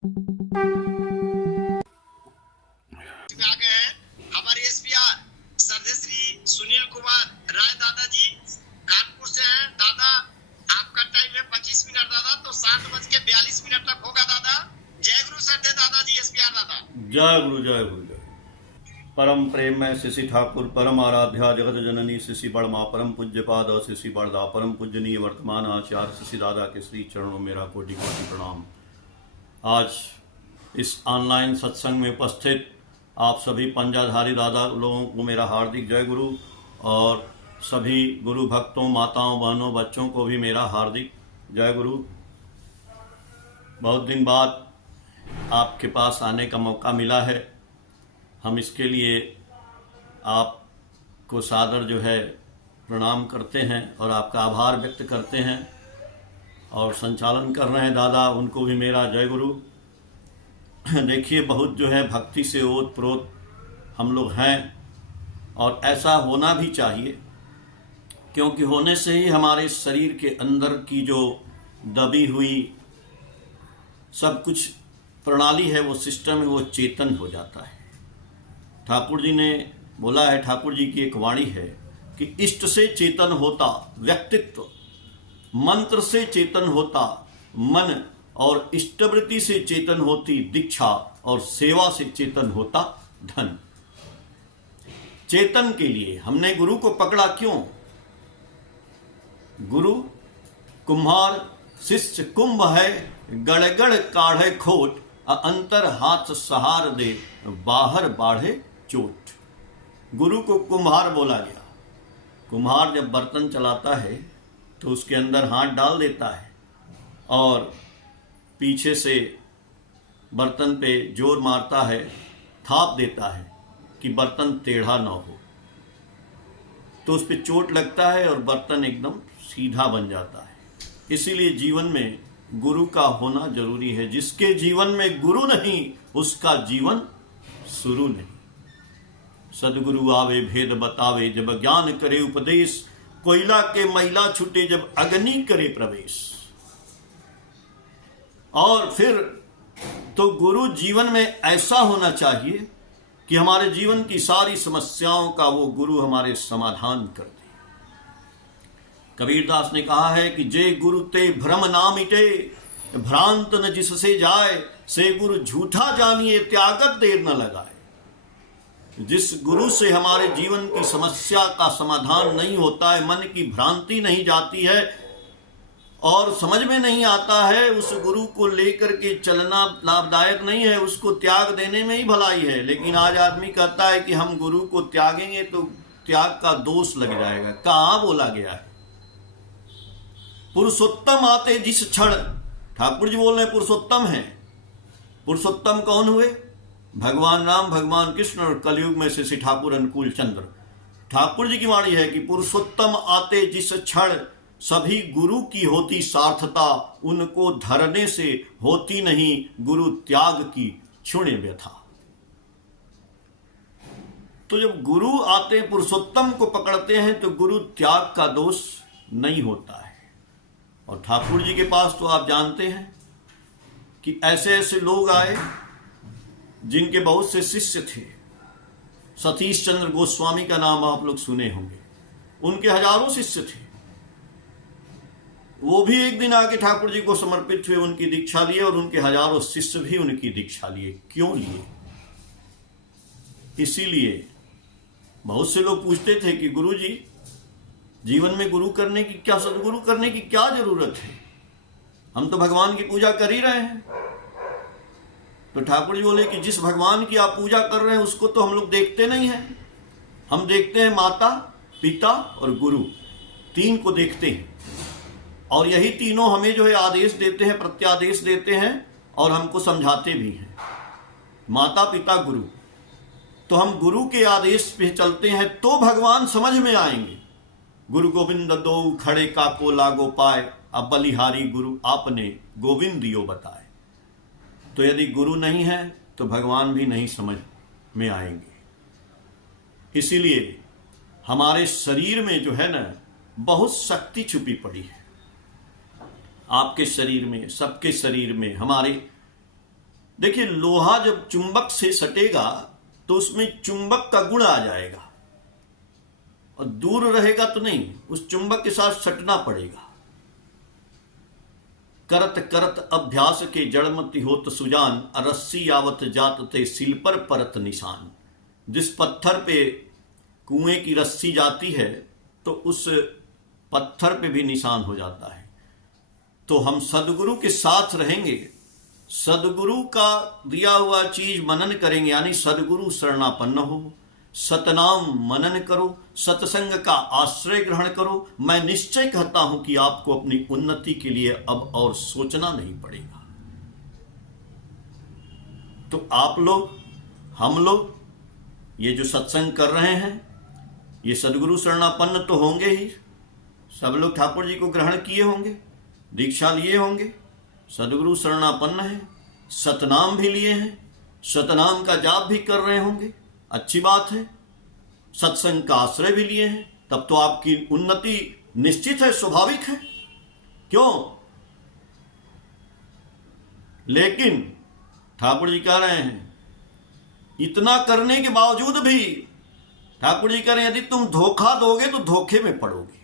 आ गए हैं हमारे एसपीआर श्री सुनील कुमार राय दादाजी कानपुर से हैं। दादा आपका टाइम है 25 मिनट दादा, तो 7:42 तक होगा दादा। जय गुरु श्रद्धेय दादाजी एसपीआर दादा। जय गुरु जय गुरु जय। परम प्रेम में शिशि ठाकुर परम आराध्या जगत जननी शिशि बड़मा परम पूज्य पाद शिशि बड़दा परम पूजनीय वर्तमान आचार्य शिशि दादा के श्री चरणों में मेरा कोटि कोटि प्रणाम। आज इस ऑनलाइन सत्संग में उपस्थित आप सभी पंजाधारी दादा लोगों को मेरा हार्दिक जय गुरु, और सभी गुरु भक्तों, माताओं, बहनों, बच्चों को भी मेरा हार्दिक जय गुरु। बहुत दिन बाद आपके पास आने का मौका मिला है। हम इसके लिए आपको सादर जो है प्रणाम करते हैं और आपका आभार व्यक्त करते हैं। और संचालन कर रहे हैं दादा, उनको भी मेरा जय गुरु। देखिए, बहुत जो है भक्ति से ओत प्रोत हम लोग हैं, और ऐसा होना भी चाहिए, क्योंकि होने से ही हमारे शरीर के अंदर की जो दबी हुई सब कुछ प्रणाली है, वो सिस्टम है, वो चेतन हो जाता है। ठाकुर जी ने बोला है, ठाकुर जी की एक वाणी है कि इष्ट से चेतन होता व्यक्तित्व, मंत्र से चेतन होता मन, और इष्टवृत्ति से चेतन होती दीक्षा, और सेवा से चेतन होता धन। चेतन के लिए हमने गुरु को पकड़ा क्यों? गुरु कुम्हार शिष्य कुंभ है, गड़गड़ काढ़े खोट, अंतर हाथ सहार दे, बाहर बाढ़े चोट। गुरु को कुम्हार बोला गया। कुम्हार जब बर्तन चलाता है तो उसके अंदर हाथ डाल देता है और पीछे से बर्तन पे जोर मारता है, थाप देता है कि बर्तन टेढ़ा ना हो, तो उस पर चोट लगता है और बर्तन एकदम सीधा बन जाता है। इसीलिए जीवन में गुरु का होना जरूरी है। जिसके जीवन में गुरु नहीं, उसका जीवन शुरू नहीं। सदगुरु आवे भेद बतावे, जब ज्ञान करे उपदेश, कोयला के मैला छूटे, जब अग्नि करे प्रवेश। और फिर तो गुरु जीवन में ऐसा होना चाहिए कि हमारे जीवन की सारी समस्याओं का वो गुरु हमारे समाधान कर दे। कबीरदास ने कहा है कि जे गुरु ते भ्रम ना मिटे, भ्रांत न जिससे जाए, से गुरु झूठा जानिए, त्यागत देर न लगाए। जिस गुरु से हमारे जीवन की समस्या का समाधान नहीं होता है, मन की भ्रांति नहीं जाती है और समझ में नहीं आता है, उस गुरु को लेकर के चलना लाभदायक नहीं है। उसको त्याग देने में ही भलाई है। लेकिन आज आदमी कहता है कि हम गुरु को त्यागेंगे तो त्याग का दोष लग जाएगा। कहाँ बोला गया है? पुरुषोत्तम आते जिस क्षण, ठाकुर जी बोल रहे पुरुषोत्तम है। पुरुषोत्तम कौन हुए? भगवान राम, भगवान कृष्ण, और कलयुग में से श्री ठाकुर अनुकूल चंद्र। ठाकुर जी की वाणी है कि पुरुषोत्तम आते जिस क्षण, सभी गुरु की होती सार्थता, उनको धरने से होती नहीं, गुरु त्याग की क्षुण्य व्यथा। तो जब गुरु आते पुरुषोत्तम को पकड़ते हैं तो गुरु त्याग का दोष नहीं होता है। और ठाकुर जी के पास तो आप जानते हैं कि ऐसे ऐसे लोग आए जिनके बहुत से शिष्य थे। सतीश चंद्र गोस्वामी का नाम आप लोग सुने होंगे। उनके हजारों शिष्य थे। वो भी एक दिन आके ठाकुर जी को समर्पित हुए, उनकी दीक्षा लिए, और उनके हजारों शिष्य भी उनकी दीक्षा लिए। क्यों लिए? इसीलिए बहुत से लोग पूछते थे कि गुरु जी, जीवन में गुरु करने की क्या, सदगुरु करने की क्या जरूरत है? हम तो भगवान की पूजा कर ही रहे हैं। तो ठाकुर जी बोले कि जिस भगवान की आप पूजा कर रहे हैं उसको तो हम लोग देखते नहीं हैं। हम देखते हैं माता, पिता और गुरु, तीन को देखते हैं। और यही तीनों हमें जो है आदेश देते हैं, प्रत्यादेश देते हैं, और हमको समझाते भी हैं। माता, पिता, गुरु। तो हम गुरु के आदेश पे चलते हैं तो भगवान समझ में आएंगे। गुरु गोविंद दो खड़े काको लागो पाए, अब बलिहारी गुरु आपने गोविंद दियो बताए। तो यदि गुरु नहीं है तो भगवान भी नहीं समझ में आएंगे। इसीलिए हमारे शरीर में जो है ना, बहुत शक्ति छुपी पड़ी है। आपके शरीर में, सबके शरीर में, हमारे देखिए, लोहा जब चुंबक से सटेगा तो उसमें चुंबक का गुण आ जाएगा, और दूर रहेगा तो नहीं, उस चुंबक के साथ सटना पड़ेगा। करत करत अभ्यास के जड़मति होत सुजान, रस्सी आवत जात ते सिल पर परत निशान। जिस पत्थर पे कुएं की रस्सी जाती है तो उस पत्थर पे भी निशान हो जाता है। तो हम सदगुरु के साथ रहेंगे, सदगुरु का दिया हुआ चीज मनन करेंगे, यानी सदगुरु शरणापन्न हो, सतनाम मनन करो, सत्संग का आश्रय ग्रहण करो। मैं निश्चय कहता हूं कि आपको अपनी उन्नति के लिए अब और सोचना नहीं पड़ेगा। तो आप लोग, हम लोग ये जो सत्संग कर रहे हैं, ये सदगुरु शरणापन्न तो होंगे ही। सब लोग ठाकुर जी को ग्रहण किए होंगे, दीक्षा लिए होंगे, सदगुरु शरणापन्न है, सतनाम भी लिए हैं, सतनाम का जाप भी कर रहे होंगे, अच्छी बात है। सत्संग का आश्रय भी लिए हैं, तब तो आपकी उन्नति निश्चित है, स्वाभाविक है। क्यों? लेकिन ठाकुर जी कह रहे हैं, इतना करने के बावजूद भी ठाकुर जी कह रहे हैं, यदि तुम धोखा दोगे तो धोखे में पड़ोगे।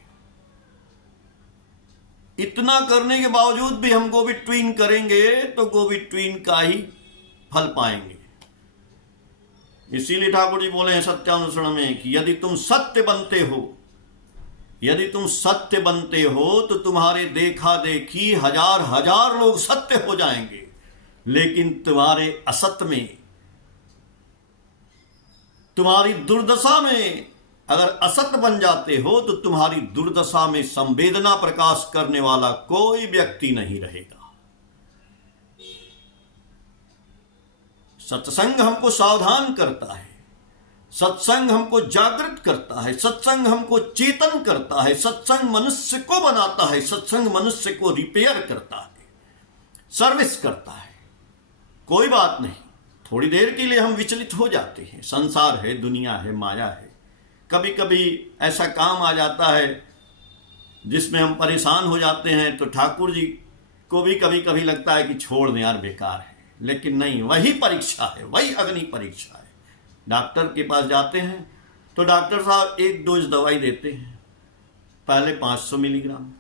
इतना करने के बावजूद भी हम गोविड ट्वीन करेंगे तो गोविड ट्वीन का ही फल पाएंगे। इसीलिए ठाकुर जी बोले हैं सत्यानुसरण में कि यदि तुम सत्य बनते हो, यदि तुम सत्य बनते हो तो तुम्हारे देखा देखी हजार हजार लोग सत्य हो जाएंगे, लेकिन तुम्हारे असत्य में, तुम्हारी दुर्दशा में अगर असत्य बन जाते हो तो तुम्हारी दुर्दशा में संवेदना प्रकाश करने वाला कोई व्यक्ति नहीं रहेगा। सत्संग हमको सावधान करता है, सत्संग हमको जागृत करता है, सत्संग हमको चेतन करता है, सत्संग मनुष्य को बनाता है, सत्संग मनुष्य को रिपेयर करता है, सर्विस करता है। कोई बात नहीं, थोड़ी देर के लिए हम विचलित हो जाते हैं, संसार है, दुनिया है, माया है, कभी कभी ऐसा काम आ जाता है जिसमें हम परेशान हो जाते हैं, तो ठाकुर जी को भी कभी कभी लगता है कि छोड़ दें यार, बेकार है। लेकिन नहीं, वही परीक्षा है, वही अग्नि परीक्षा है। डॉक्टर के पास जाते हैं तो डॉक्टर साहब एक डोज दवाई देते हैं, पहले 500 मिलीग्राम,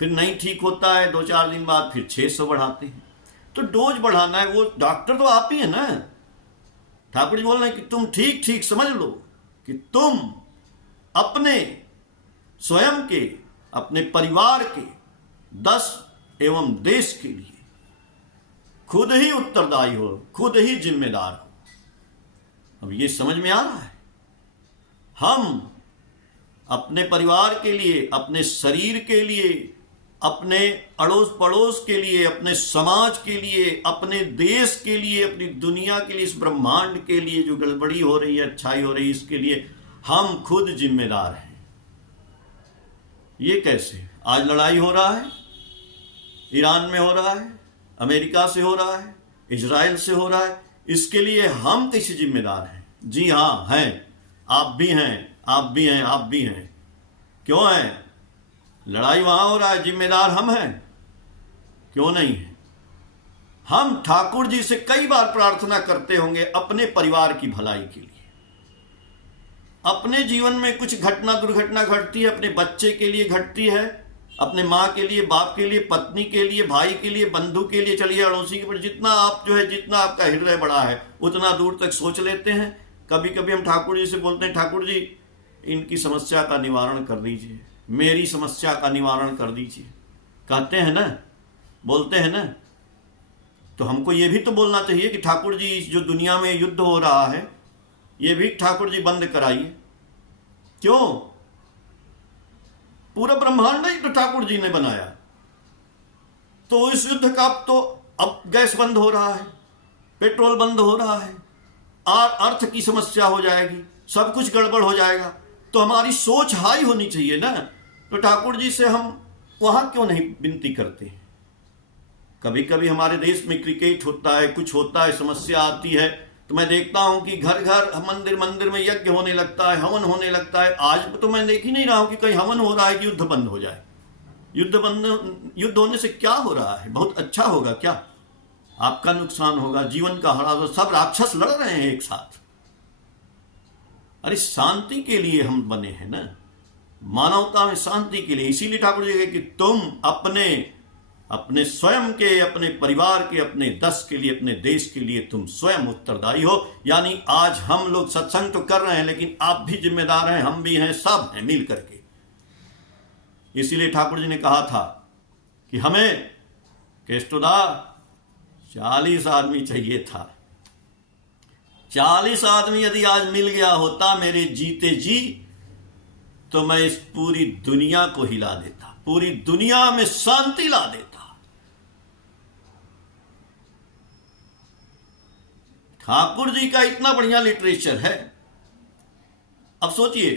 फिर नहीं ठीक होता है, 2-4 दिन बाद फिर 600 बढ़ाते हैं। तो डोज बढ़ाना है, वो डॉक्टर तो आप ही है ना। ठाकुर जी बोल रहे हैं कि तुम ठीक ठीक समझ लो कि तुम अपने स्वयं के, अपने परिवार के, 10 एवं देश के लिए खुद ही उत्तरदायी हो, खुद ही जिम्मेदार हो। अब ये समझ में आ रहा है? हम अपने परिवार के लिए, अपने शरीर के लिए, अपने अड़ोस पड़ोस के लिए, अपने समाज के लिए, अपने देश के लिए, अपनी दुनिया के लिए, इस ब्रह्मांड के लिए जो गड़बड़ी हो रही है, अच्छाई हो रही है, इसके लिए हम खुद जिम्मेदार हैं। ये कैसे? आज लड़ाई हो रहा है, ईरान में हो रहा है, अमेरिका से हो रहा है, इजराइल से हो रहा है, इसके लिए हम कैसे जिम्मेदार हैं? जी हाँ, हैं। आप भी हैं, आप भी हैं, आप भी हैं। क्यों हैं? लड़ाई वहां हो रहा है, जिम्मेदार हम हैं, क्यों नहीं है? हम ठाकुर जी से कई बार प्रार्थना करते होंगे अपने परिवार की भलाई के लिए। अपने जीवन में कुछ घटना दुर्घटना घटती है, अपने बच्चे के लिए घटती है, अपने माँ के लिए, बाप के लिए, पत्नी के लिए, भाई के लिए, बंधु के लिए, चलिए अड़ोसी के, पर जितना आप जो है, जितना आपका हृदय बड़ा है उतना दूर तक सोच लेते हैं। कभी कभी हम ठाकुर जी से बोलते हैं, ठाकुर जी इनकी समस्या का निवारण कर दीजिए, मेरी समस्या का निवारण कर दीजिए। कहते हैं ना, बोलते हैं ना। तो हमको ये भी तो बोलना चाहिए कि ठाकुर जी, जो दुनिया में युद्ध हो रहा है, ये भी ठाकुर जी बंद कराइए। क्यों? पूरा ब्रह्मांड ही तो ठाकुर जी ने बनाया। तो इस युद्ध का तो अब गैस बंद हो रहा है, पेट्रोल बंद हो रहा है, और अर्थ की समस्या हो जाएगी, सब कुछ गड़बड़ हो जाएगा। तो हमारी सोच हाई होनी चाहिए ना। तो ठाकुर जी से हम वहां क्यों नहीं विनती करते हैं? कभी कभी हमारे देश में क्रिकेट होता है, कुछ होता है, समस्या आती है, तो मैं देखता हूं कि घर घर, मंदिर मंदिर में यज्ञ होने लगता है, हवन होने लगता है। आज तो मैं देख ही नहीं रहा हूं कि कहीं हवन हो रहा है कि युद्ध बंद हो जाए। युद्ध होने से क्या हो रहा है? बहुत अच्छा होगा क्या? आपका नुकसान होगा, जीवन का हरा होगा, सब राक्षस लड़ रहे हैं एक साथ। अरे शांति के लिए हम बने हैं ना, मानवता में शांति के लिए। इसीलिए ठाकुर जी कहे कि तुम अपने स्वयं के, अपने परिवार के, अपने देश के लिए, अपने देश के लिए तुम स्वयं उत्तरदायी हो। यानी आज हम लोग सत्संग तो कर रहे हैं, लेकिन आप भी जिम्मेदार हैं, हम भी हैं, सब हैं मिल करके। इसीलिए ठाकुर जी ने कहा था कि हमें केष्टोदा 40 आदमी चाहिए था। 40 आदमी यदि आज मिल गया होता मेरे जीते जी, तो मैं इस पूरी दुनिया को हिला देता, पूरी दुनिया में शांति ला देता। ठाकुर जी का इतना बढ़िया लिटरेचर है। अब सोचिए,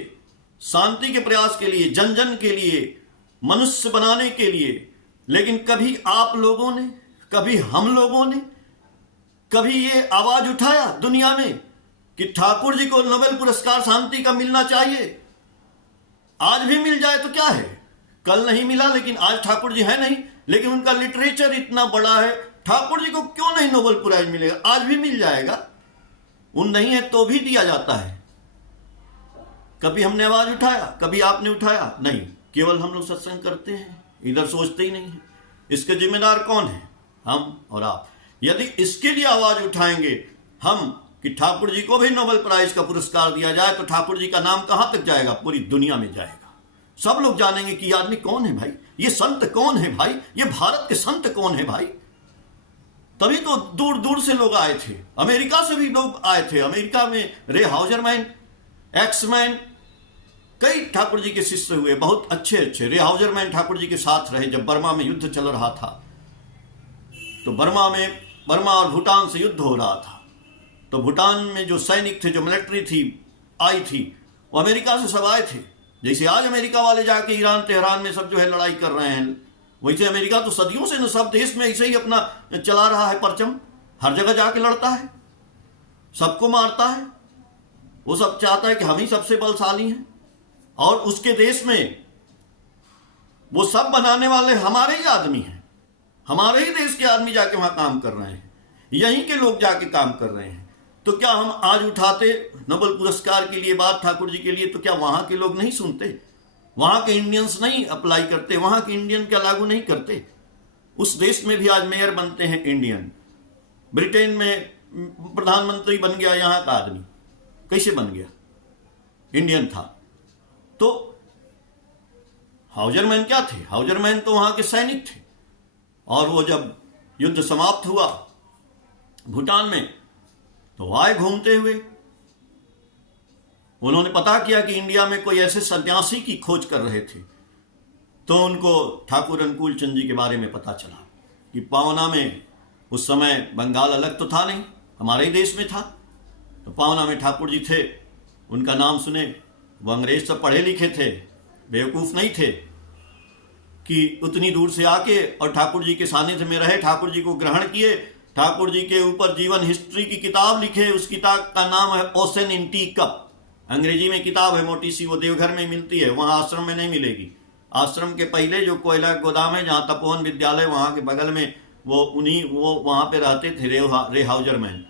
शांति के प्रयास के लिए, जन जन के लिए, मनुष्य बनाने के लिए, लेकिन कभी आप लोगों ने, कभी हम लोगों ने, कभी ये आवाज उठाया दुनिया में कि ठाकुर जी को नोबेल पुरस्कार शांति का मिलना चाहिए? आज भी मिल जाए तो क्या है, कल नहीं मिला लेकिन आज ठाकुर जी है नहीं, लेकिन उनका लिटरेचर इतना बड़ा है, ठाकुर जी को क्यों नहीं नोबेल प्राइज मिलेगा? आज भी मिल जाएगा। उन नहीं है तो भी दिया जाता है। कभी हमने आवाज उठाया, कभी आपने उठाया? नहीं, केवल हम लोग सत्संग करते हैं, इधर सोचते ही नहीं है। इसके जिम्मेदार कौन है? हम और आप। यदि इसके लिए आवाज उठाएंगे हम कि ठाकुर जी को भी नोबेल प्राइज का पुरस्कार दिया जाए, तो ठाकुर जी का नाम कहां तक जाएगा? पूरी दुनिया में जाएगा। सब लोग जानेंगे कि ये आदमी कौन है भाई, ये संत कौन है भाई, ये भारत के संत कौन है भाई। तभी तो दूर दूर से लोग आए थे, अमेरिका से भी लोग आए थे। अमेरिका में रे हाउजरमैन, एक्समैन, कई ठाकुर जी के शिष्य हुए, बहुत अच्छे अच्छे। रे हाउजरमैन ठाकुर जी के साथ रहे जब बर्मा में युद्ध चल रहा था, तो बर्मा और भूटान से युद्ध हो रहा था। तो भूटान में जो सैनिक थे, जो मिलिट्री थी आई थी, वो अमेरिका से सब आए थे। जैसे आज अमेरिका वाले जाके ईरान, तेहरान में सब जो है लड़ाई कर रहे हैं, वैसे अमेरिका तो सदियों से न सब देश में ऐसे ही अपना चला रहा है परचम, हर जगह जाके लड़ता है, सबको मारता है। वो सब चाहता है कि हम ही सबसे बलशाली हैं, और उसके देश में वो सब बनाने वाले हमारे ही आदमी हैं, हमारे ही देश के आदमी जाके वहां काम कर रहे हैं, यहीं के लोग जाके काम कर रहे हैं। तो क्या हम आज उठाते नोबेल पुरस्कार के लिए बात ठाकुर जी के लिए, तो क्या वहां के लोग नहीं सुनते? वहां के इंडियंस नहीं अप्लाई करते? वहां के इंडियन क्या लागू नहीं करते? उस देश में भी आज मेयर बनते हैं इंडियन। ब्रिटेन में प्रधानमंत्री बन गया यहां का आदमी, कैसे बन गया? इंडियन था। तो हाउजरमैन क्या थे? हाउजरमैन तो वहां के सैनिक थे, और वो जब युद्ध समाप्त हुआ भूटान में, तो आए घूमते हुए। उन्होंने पता किया कि इंडिया में कोई ऐसे सन्यासी की खोज कर रहे थे, तो उनको ठाकुर अनुकूल चंद जी के बारे में पता चला कि पावना में, उस समय बंगाल अलग तो था नहीं, हमारे ही देश में था, तो पावना में ठाकुर जी थे। उनका नाम सुने, वो अंग्रेज सब पढ़े लिखे थे, बेवकूफ नहीं थे कि उतनी दूर से आके और ठाकुर जी के सानिध्य में रहे, ठाकुर जी को ग्रहण किए, ठाकुर जी के ऊपर जीवन हिस्ट्री की किताब लिखे। उस किताब का नाम है ओशन इन टी कप। अंग्रेजी में किताब है मोटी सी, वो देवघर में मिलती है, वहां आश्रम में नहीं मिलेगी। आश्रम के पहले जो कोयला गोदाम है, जहाँ तपोवन विद्यालय, वहां के बगल में वो वहां पे रहते थे रे हाउजरमैन।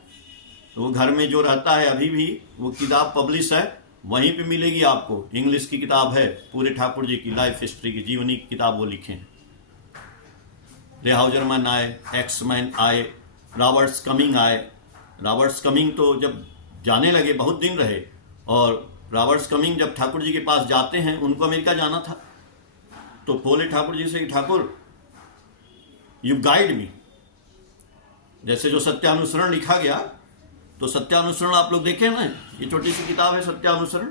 तो वो घर में जो रहता है अभी भी, वो किताब पब्लिश है, वहीं पे मिलेगी आपको। इंग्लिश की किताब है, पूरे ठाकुर जी की लाइफ हिस्ट्री की, जीवनी की किताब वो लिखे हैं। रे हाउजरमैन आए, एक्समैन आए, रॉबर्ट्स कमिंग आए। रॉबर्ट्स कमिंग तो जब जाने लगे, बहुत दिन रहे, और रॉबर्ट्स कमिंग जब ठाकुर जी के पास जाते हैं, उनको अमेरिका जाना था, तो बोले ठाकुर जी से कि ठाकुर यू गाइड मी। जैसे जो सत्यानुसरण लिखा गया, तो सत्यानुसरण आप लोग देखें ना, ये छोटी सी किताब है सत्यानुसरण।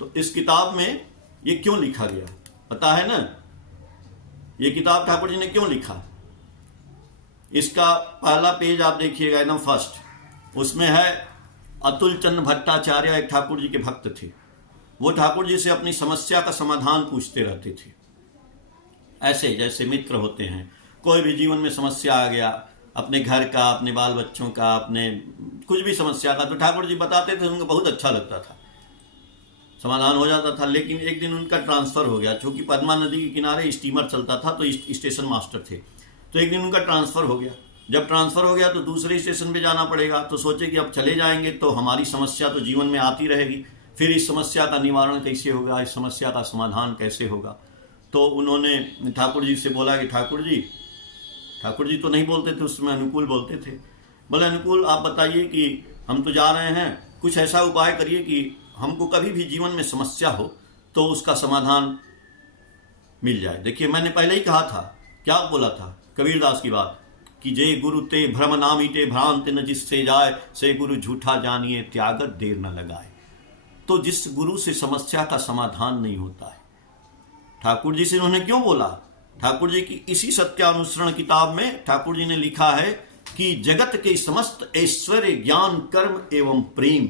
तो इस किताब में ये क्यों लिखा गया पता है ना? ये किताब ठाकुर जी ने क्यों लिखा? इसका पहला पेज आप देखिएगा, एकदम फर्स्ट, उसमें है अतुल चंद्र भट्टाचार्य एक ठाकुर जी के भक्त थे। वो ठाकुर जी से अपनी समस्या का समाधान पूछते रहते थे, ऐसे जैसे मित्र होते हैं। कोई भी जीवन में समस्या आ गया, अपने घर का, अपने बाल बच्चों का, अपने कुछ भी समस्या का, तो ठाकुर जी बताते थे, उनको बहुत अच्छा लगता था, समाधान हो जाता था। लेकिन एक दिन उनका ट्रांसफर हो गया, चूंकि पद्मा नदी के किनारे स्टीमर चलता था, तो स्टेशन मास्टर थे, तो एक दिन उनका ट्रांसफर हो गया। जब ट्रांसफर हो गया तो दूसरे स्टेशन पे जाना पड़ेगा, तो सोचे कि अब चले जाएंगे तो हमारी समस्या तो जीवन में आती रहेगी, फिर इस समस्या का निवारण कैसे होगा, इस समस्या का समाधान कैसे होगा। तो उन्होंने ठाकुर जी से बोला कि ठाकुर जी तो नहीं बोलते थे उसमें, अनुकूल बोलते थे। बोले अनुकूल आप बताइए कि हम तो जा रहे हैं, कुछ ऐसा उपाय करिए कि हमको कभी भी जीवन में समस्या हो तो उसका समाधान मिल जाए। देखिए मैंने पहले ही कहा था, क्या बोला था, कबीरदास की बात कि जे गुरु ते भ्रम नामीटे भ्रांत न जिससे जाए, से गुरु झूठा जानिए त्यागत देर न लगाए। तो जिस गुरु से समस्या का समाधान नहीं होता है, ठाकुर जी से उन्होंने क्यों बोला, ठाकुर जी की इसी सत्यानुसरण किताब में ठाकुर जी ने लिखा है कि जगत के समस्त ऐश्वर्य ज्ञान कर्म एवं प्रेम,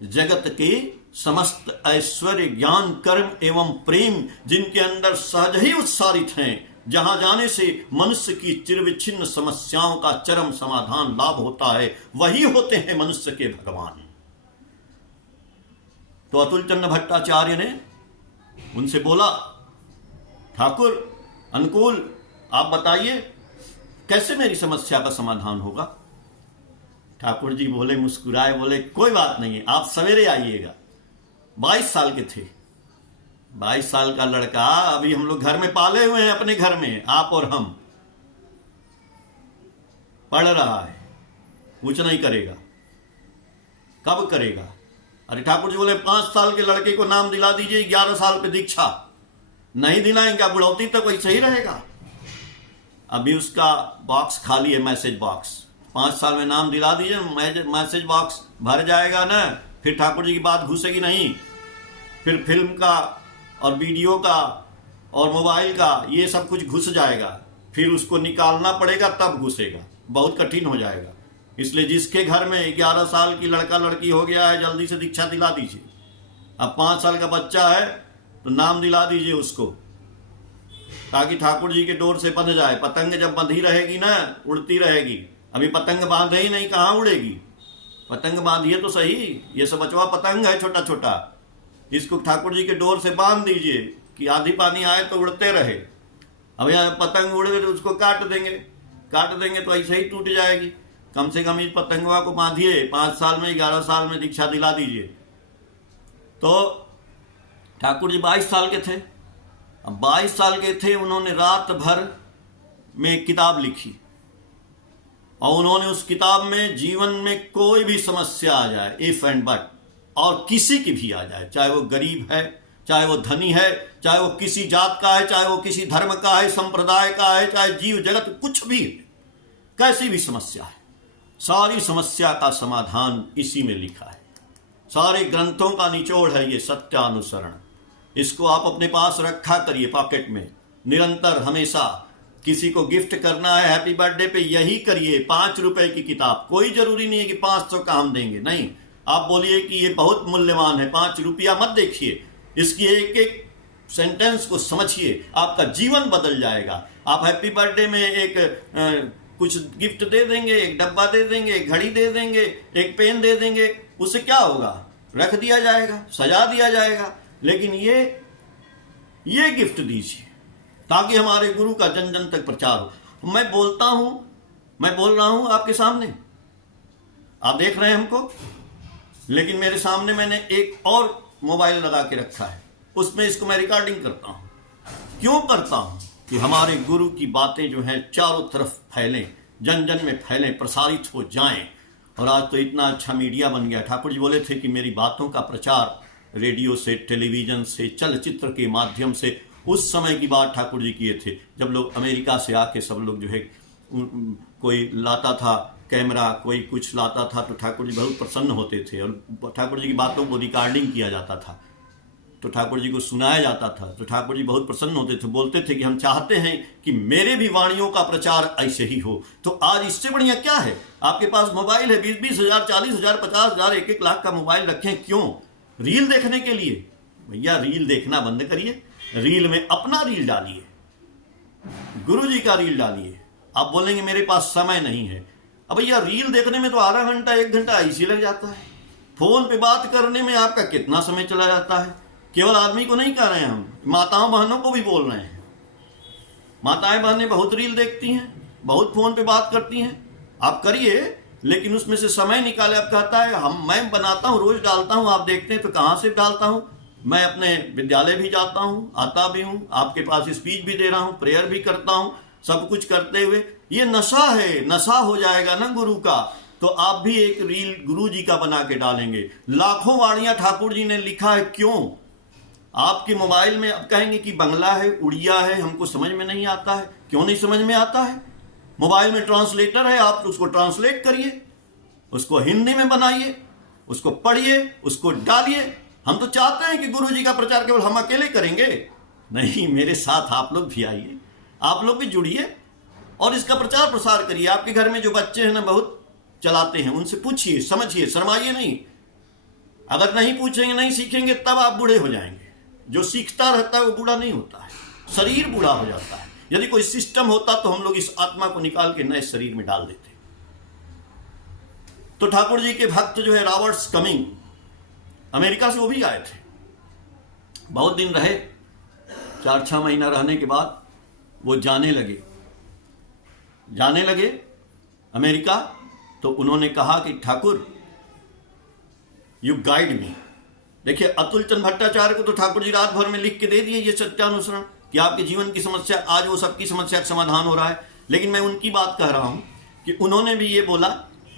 जगत के समस्त ऐश्वर्य ज्ञान कर्म एवं प्रेम जिनके अंदर सहज ही उत्सारित हैं, जहां जाने से मनुष्य की चिरविच्छिन्न समस्याओं का चरम समाधान लाभ होता है, वही होते हैं मनुष्य के भगवान। तो अतुल चंद्र भट्टाचार्य ने उनसे बोला, ठाकुर अनुकूल आप बताइए कैसे मेरी समस्या का समाधान होगा। ठाकुर जी बोले, मुस्कुराए, बोले कोई बात नहीं, आप सवेरे आइएगा। 22 साल के थे, 22 साल का लड़का, अभी हम लोग घर में पाले हुए हैं, अपने घर में आप और हम, पढ़ रहा है, कुछ नहीं करेगा, कब करेगा। अरे ठाकुर जी बोले 5 साल के लड़के को नाम दिला दीजिए, 11 साल पे दीक्षा, नहीं दिलाएंगे क्या बुढ़ौती तक वही सही रहेगा। अभी उसका बॉक्स खाली है, मैसेज बॉक्स, 5 साल में नाम दिला दीजिए, मैसेज बॉक्स भर जाएगा ना, फिर ठाकुर जी की बात घुसेगी नहीं, फिर फिल्म का और वीडियो का और मोबाइल का ये सब कुछ घुस जाएगा, फिर उसको निकालना पड़ेगा तब घुसेगा, बहुत कठिन हो जाएगा। इसलिए जिसके घर में 11 साल की लड़का लड़की हो गया है, जल्दी से दीक्षा दिला दीजिए। अब 5 साल का बच्चा है तो नाम दिला दीजिए उसको, ताकि ठाकुर जी के डोर से बंध जाए। पतंग जब बंधी रहेगी ना, उड़ती रहेगी, अभी पतंग बांधे ही नहीं, कहाँ उड़ेगी। पतंग बांधिए तो सही, ये सब बचवा पतंग है छोटा छोटा, इसको ठाकुर जी के डोर से बांध दीजिए कि आधी पानी आए तो उड़ते रहे। अब यहाँ पतंग उड़े तो उसको काट देंगे तो ऐसे ही टूट जाएगी। कम से कम इस पतंगवा को बांधिए, 5 साल में 11 साल में दीक्षा दिला दीजिए। तो ठाकुर जी 22 साल के थे। अब 22 साल के थे, उन्होंने रात भर में किताब लिखी और उन्होंने उस किताब में जीवन में कोई भी समस्या आ जाए, इफ एंड बट, और किसी की भी आ जाए, चाहे वो गरीब है, चाहे वो धनी है, चाहे वो किसी जात का है, चाहे वो किसी धर्म का है, संप्रदाय का है, चाहे जीव जगत कुछ भी, कैसी भी समस्या है, सारी समस्या का समाधान इसी में लिखा है। सारे ग्रंथों का निचोड़ है ये सत्यानुसरण। इसको आप अपने पास रखा करिए पॉकेट में, निरंतर हमेशा। किसी को गिफ्ट करना है हैप्पी बर्थडे पे, यही करिए, 5 रुपए की किताब। कोई जरूरी नहीं है कि 500 का हम देंगे, नहीं, आप बोलिए कि ये बहुत मूल्यवान है, 5 रुपया मत देखिए, इसकी एक एक सेंटेंस को समझिए, आपका जीवन बदल जाएगा। आप हैप्पी बर्थडे में एक कुछ गिफ्ट दे देंगे, एक डब्बा दे देंगे, एक घड़ी दे देंगे, एक पेन दे देंगे, उससे क्या होगा, रख दिया जाएगा, सजा दिया जाएगा। लेकिन ये गिफ्ट दीजिए ताकि हमारे गुरु का जन जन तक प्रचार हो। मैं बोल रहा हूं आपके सामने, आप देख रहे हैं हमको, लेकिन मेरे सामने मैंने एक और मोबाइल लगा के रखा है, उसमें इसको मैं रिकॉर्डिंग करता हूं। क्यों करता हूं कि हमारे गुरु की बातें जो हैं चारों तरफ फैलें, जन जन में फैलें, प्रसारित हो जाएं। और आज तो इतना अच्छा मीडिया बन गया। ठाकुर जी बोले थे कि मेरी बातों का प्रचार रेडियो से, टेलीविजन से, चलचित्र के माध्यम से, उस समय की बात ठाकुर जी किए थे जब लोग अमेरिका से आके सब लोग जो है, कोई लाता था कैमरा, कोई कुछ लाता था, तो ठाकुर जी बहुत प्रसन्न होते थे और ठाकुर जी की बातों को रिकॉर्डिंग किया जाता था, तो ठाकुर जी को सुनाया जाता था, तो ठाकुर जी बहुत प्रसन्न होते थे, बोलते थे कि हम चाहते हैं कि मेरे भी वाणियों का प्रचार ऐसे ही हो। तो आज इससे बढ़िया क्या है, आपके पास मोबाइल है, 20-20 हज़ार, 40 हज़ार, 50 हज़ार, 1-1 लाख का मोबाइल रखें, क्यों, रील देखने के लिए। भैया रील देखना बंद करिए, रील में अपना रील डालिए, गुरु जी का रील डालिए। आप बोलेंगे मेरे पास समय नहीं है, अब भैया रील देखने में तो आधा घंटा 1 घंटा ऐसे लग जाता है, फोन पे बात करने में आपका कितना समय चला जाता है। केवल आदमी को नहीं कह रहे हैं, हम माताओं बहनों को भी बोल रहे हैं। माताएं बहनें बहुत रील देखती हैं, बहुत फोन पे बात करती हैं, आप करिए, लेकिन उसमें से समय निकाले। आप कहता है मैं बनाता हूँ, रोज डालता हूँ, आप देखते हैं तो कहाँ से डालता हूँ। मैं अपने विद्यालय भी जाता हूँ, आता भी हूँ, आपके पास स्पीच भी दे रहा हूँ, प्रेयर भी करता हूँ, सब कुछ करते हुए ये नशा है। नशा हो जाएगा ना गुरु का, तो आप भी एक रील गुरु जी का बना के डालेंगे। लाखों वाणियां ठाकुर जी ने लिखा है। क्यों आपके मोबाइल में अब कहेंगे कि बंगला है, उड़िया है, हमको समझ में नहीं आता है। क्यों नहीं समझ में आता है? मोबाइल में ट्रांसलेटर है, आप उसको ट्रांसलेट करिए, उसको हिंदी में बनाइए, उसको पढ़िए, उसको डालिए। हम तो चाहते हैं कि गुरु जी का प्रचार केवल हम अकेले करेंगे, नहीं, मेरे साथ आप लोग भी आइए, आप लोग भी जुड़िए और इसका प्रचार प्रसार करिए। आपके घर में जो बच्चे हैं ना बहुत चलाते हैं, उनसे पूछिए, समझिए, शर्माइए नहीं। अगर नहीं पूछेंगे, नहीं सीखेंगे, तब आप बूढ़े हो जाएंगे। जो सीखता रहता है वो बूढ़ा नहीं होता है, शरीर बूढ़ा हो जाता है। यदि कोई सिस्टम होता तो हम लोग इस आत्मा को निकाल के नए शरीर में डाल देते। तो ठाकुर जी के भक्त जो है रॉबर्ट्स कमिंग, अमेरिका से वो भी आए थे, बहुत दिन रहे, 4-6 महीना रहने के बाद वो जाने लगे अमेरिका। तो उन्होंने कहा कि ठाकुर यू गाइड मी। देखिए अतुल चंद भट्टाचार्य को तो ठाकुर जी रात भर में लिख के दे दिए ये सत्यानुसरण कि आपके जीवन की समस्या, आज वो सबकी समस्या का समाधान हो रहा है। लेकिन मैं उनकी बात कह रहा हूं कि उन्होंने भी ये बोला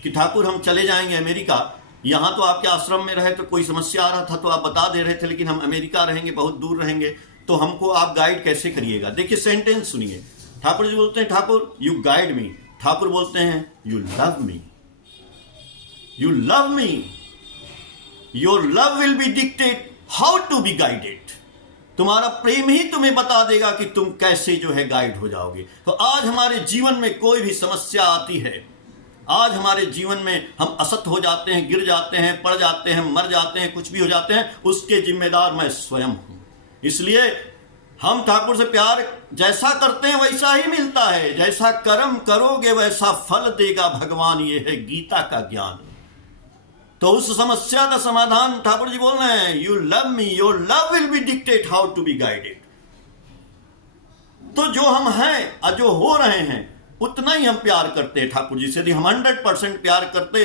कि ठाकुर हम चले जाएंगे अमेरिका, यहां तो आपके आश्रम में रहे तो कोई समस्या आ रहा था तो आप बता दे रहे थे, लेकिन हम अमेरिका रहेंगे, बहुत दूर रहेंगे, तो हमको आप गाइड कैसे करिएगा। देखिए सेंटेंस सुनिए, ठाकुर जी बोलते हैं Thakur you guide me, Thakur बोलते हैं you love me, you love me, your love will be dictate how to be guided. तुम्हारा प्रेम ही तुम्हें बता देगा कि तुम कैसे जो है गाइड हो जाओगे। तो आज हमारे जीवन में कोई भी समस्या आती है, आज हमारे जीवन में हम असत हो जाते हैं, गिर जाते हैं, पड़ जाते हैं, मर जाते हैं, कुछ भी हो जाते हैं, उसके जिम्मेदार मैं स्वयं हूं। इसलिए हम ठाकुर से प्यार जैसा करते हैं वैसा ही मिलता है, जैसा कर्म करोगे वैसा फल देगा भगवान, ये है गीता का ज्ञान। तो उस समस्या का समाधान ठाकुर जी बोल रहे हैं you love me, your love will be dictate how to be guided. तो जो हम हैं और जो हो रहे हैं उतना ही हम प्यार करते हैं ठाकुर जी से। यदि हम 100% प्यार करते,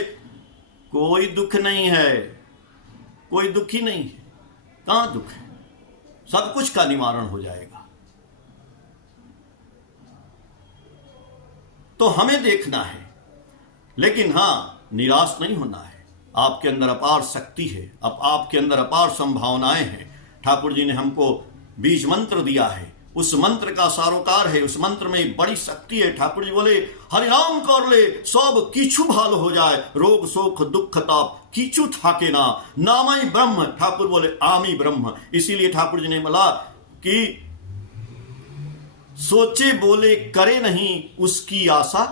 कोई दुख नहीं है, कोई दुख ही नहीं है, कहां दुख है, सब कुछ का निवारण हो जाएगा। तो हमें देखना है, लेकिन हां निराश नहीं होना है। आपके अंदर अपार शक्ति है, अब आपके अंदर अपार संभावनाएं हैं। ठाकुर जी ने हमको बीज मंत्र दिया है, उस मंत्र का सारोकार है, उस मंत्र में बड़ी शक्ति है। ठाकुर जी बोले हरिनाम कर ले सब किछु भालो हो जाए, रोग शोक दुख ताप किछु थाके ना, नामई ब्रह्म, ठाकुर बोले आमी ब्रह्म। इसीलिए ठाकुर जी ने बोला कि सोचे बोले करे नहीं, उसकी आशा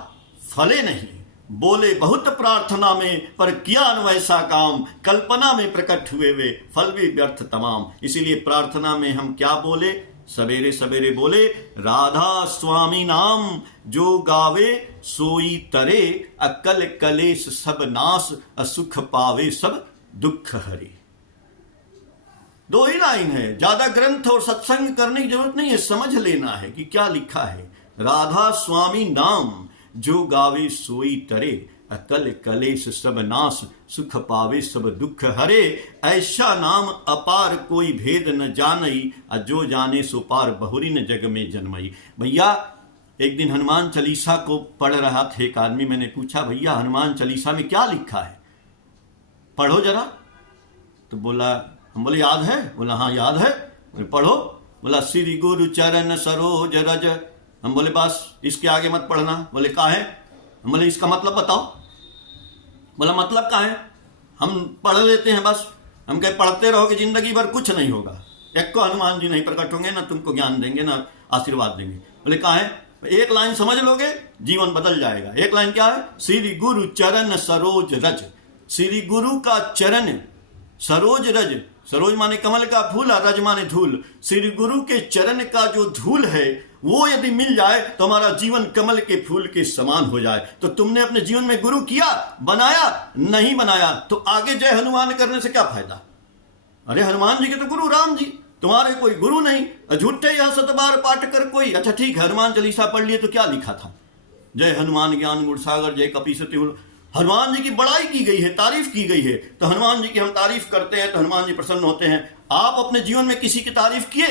फले नहीं, बोले बहुत प्रार्थना में पर किया न वैसा काम, कल्पना में प्रकट हुए वे फल भी व्यर्थ तमाम। इसीलिए प्रार्थना में हम क्या बोले, सवेरे सवेरे बोले राधा स्वामी नाम, जो गावे सोई तरे, अकल कलेश सब नाश, असुख पावे सब दुख हरे। 2 ही लाइन है, ज्यादा ग्रंथ और सत्संग करने की जरूरत नहीं है, समझ लेना है कि क्या लिखा है। राधा स्वामी नाम, जो गावे सोई तरे, अकल कलेश सब नाश, सुख पावे सब दुख हरे। ऐसा नाम अपार कोई भेद न जानई, जो जाने सो पार बहुरी न जग में जन्मई। भैया एक दिन हनुमान चालीसा को पढ़ रहा था एक आदमी, मैंने पूछा भैया हनुमान चालीसा में क्या लिखा है, पढ़ो जरा। तो बोला, हम बोले याद है? बोला हाँ याद है। पढ़ो। बोला श्री गुरु चरण सरोज रज। हम बोले बस इसके आगे मत पढ़ना। बोले का है? हम बोले इसका मतलब बताओ। बोला मतलब का है, हम पढ़ लेते हैं बस। हम कहे पढ़ते रहोगे जिंदगी भर कुछ नहीं होगा, एक को हनुमान जी नहीं प्रकट होंगे, ना तुमको ज्ञान देंगे ना आशीर्वाद देंगे। बोले का है? एक लाइन समझ लोगे जीवन बदल जाएगा। एक लाइन क्या है? श्री गुरु चरण सरोज रज। श्री गुरु का चरण, सरोज रज, सरोज माने कमल का फूल और रज माने धूल। श्री गुरु के चरण का जो धूल है वो यदि मिल जाए तो हमारा जीवन कमल के फूल के समान हो जाए। तो तुमने अपने जीवन में गुरु किया, बनाया? नहीं बनाया, तो आगे जय हनुमान करने से क्या फायदा? अरे हनुमान जी के तो गुरु राम जी, तुम्हारे कोई गुरु नहीं। झूठे यह 7 बार पाठ कर कोई, अच्छा ठीक है हनुमान चालीसा पढ़ लिए तो क्या लिखा था? जय हनुमान ज्ञान गुण सागर, जय कपीसति। हनुमान जी की बड़ाई की गई है, तारीफ की गई है, तो हनुमान जी की हम तारीफ करते हैं तो हनुमान जी प्रसन्न होते हैं। आप अपने जीवन में किसी की तारीफ किए?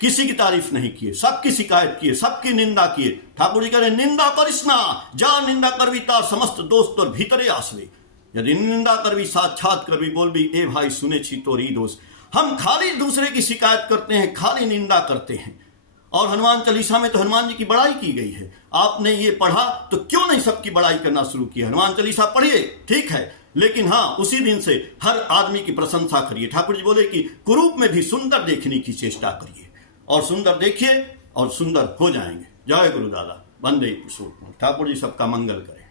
किसी की तारीफ नहीं किए, सबकी शिकायत किए, सबकी निंदा किए। ठाकुर जी कह रहे निंदा करिस्ना, जा निंदा करवी तार समस्त दोस्त और भीतरे आसवे। यदि निंदा करवी साक्षात करवी बोलबी, ए भाई सुने छी तोरी दोस्त। हम खाली दूसरे की शिकायत करते हैं, खाली निंदा करते हैं। और हनुमान चालीसा में तो हनुमान जी की बड़ाई की गई है। आपने ये पढ़ा तो क्यों नहीं सबकी बड़ाई करना शुरू किया? हनुमान चालीसा पढ़िए, ठीक है, लेकिन हाँ उसी दिन से हर आदमी की प्रशंसा करिए। ठाकुर जी बोले कि कुरूप में भी सुंदर देखने की चेष्टा करिए, और सुंदर देखिए और सुंदर हो जाएंगे। जय गुरुदादा, वंदे पुरुषोत्तम। ठाकुर जी सबका मंगल करें।